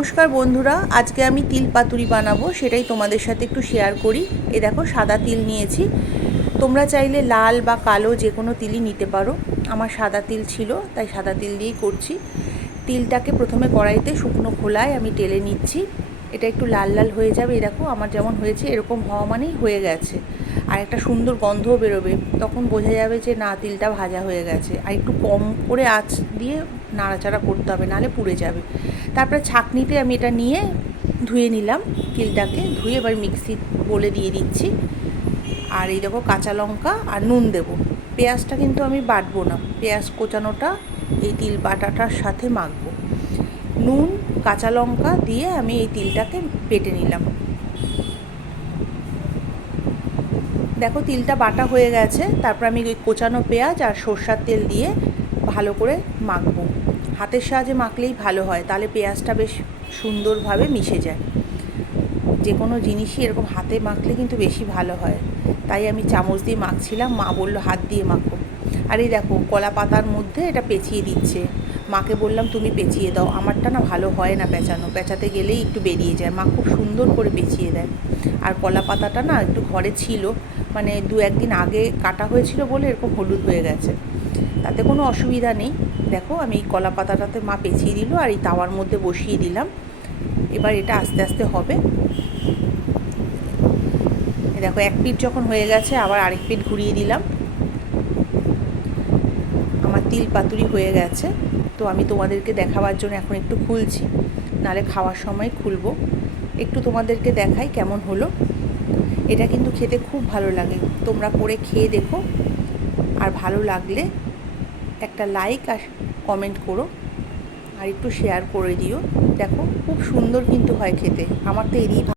নমস্কার বন্ধুরা, আজকে আমি তিল পাতুরি বানাবো, সেটাই তোমাদের সাথে একটু শেয়ার করি। এই দেখো, সাদা তিল নিয়েছি। তোমরা চাইলে লাল বা কালো যে কোনো তিলই নিতে পারো। আমার সাদা তিল ছিল, তাই সাদা তিল দিয়েই করছি। তিলটাকে প্রথমে কড়াইতে শুকনো খোলায় আমি টেলে নিচ্ছি। এটা একটু লাল লাল হয়ে যাবে। এই দেখো, আমার যেমন হয়েছে এরকম হওয়া মানেই হয়ে গেছে। আর একটা সুন্দর গন্ধও বেরোবে, তখন বোঝা যাবে যে না, তিলটা ভাজা হয়ে গেছে। আর একটু কম করে আঁচ দিয়ে নাড়াচাড়া করতে হবে, নাহলে পুড়ে যাবে। তারপরে ছাঁকনিতে আমি এটা নিয়ে ধুয়ে নিলাম। তিলটাকে ধুয়ে এবার মিক্সি বলে দিয়ে দিচ্ছি। আর এই দেখো, কাঁচা লঙ্কা আর নুন দেবো। পেঁয়াজটা কিন্তু আমি বাটবো না, পেঁয়াজ কোচানোটা এই তিল বাটাটার সাথে মাখবো। নুন, কাঁচা লঙ্কা দিয়ে আমি এই তিলটাকে বেটে নিলাম। দেখো, তিলটা বাটা হয়ে গেছে। তারপর আমি ওই কোচানো পেঁয়াজ আর সর্ষার তেল দিয়ে ভালো করে মাখবো। হাতের সাহায্যে মাখলেই ভালো হয়, তাহলে পেঁয়াজটা বেশ সুন্দরভাবে মিশে যায়। যে কোনো জিনিসই এরকম হাতে মাখলে কিন্তু বেশি ভালো হয়। তাই আমি চামচ দিয়ে মাখছিলাম, মা বললো হাত দিয়ে মাখো। আর এই দেখো, কলা পাতার মধ্যে এটা পেঁচিয়ে দিচ্ছে। মাকে বললাম তুমি পেঁচিয়ে দাও, আমারটা না ভালো হয় না পেঁচানো, পেঁচাতে গেলেই একটু বেরিয়ে যায়। মা খুব সুন্দর করে পেঁচিয়ে দেয়। আর কলা পাতাটা না একটু ঘরে ছিল, মানে 2-1 দিন আগে কাটা হয়েছিল বলে এরকম হলুদ হয়ে গেছে। তাতে কোনো অসুবিধা নেই। দেখো, আমি এই কলা পাতাটাতে মা পেঁচিয়ে দিল আর এই তাওয়ার মধ্যে বসিয়ে দিলাম। এবার এটা আস্তে আস্তে হবে। দেখো, এক পিঠ যখন হয়ে গেছে আবার আরেক পিঠ ঘুরিয়ে দিলাম। আমার তিল পাতুরি হয়ে গেছে। তো আমি তোমাদেরকে দেখাবার জন্য এখন একটু খুলছি, নাহলে খাওয়ার সময় খুলবো। একটু তোমাদেরকে দেখাই কেমন হলো। এটা কিন্তু খেতে খুব ভালো লাগে, তোমরা করে খেয়ে দেখো। আর ভালো লাগলে একটা লাইক আর কমেন্ট করো, আর একটু শেয়ার করে দিও। দেখো, খুব সুন্দর কিন্তু হয় খেতে। আমার তো এরই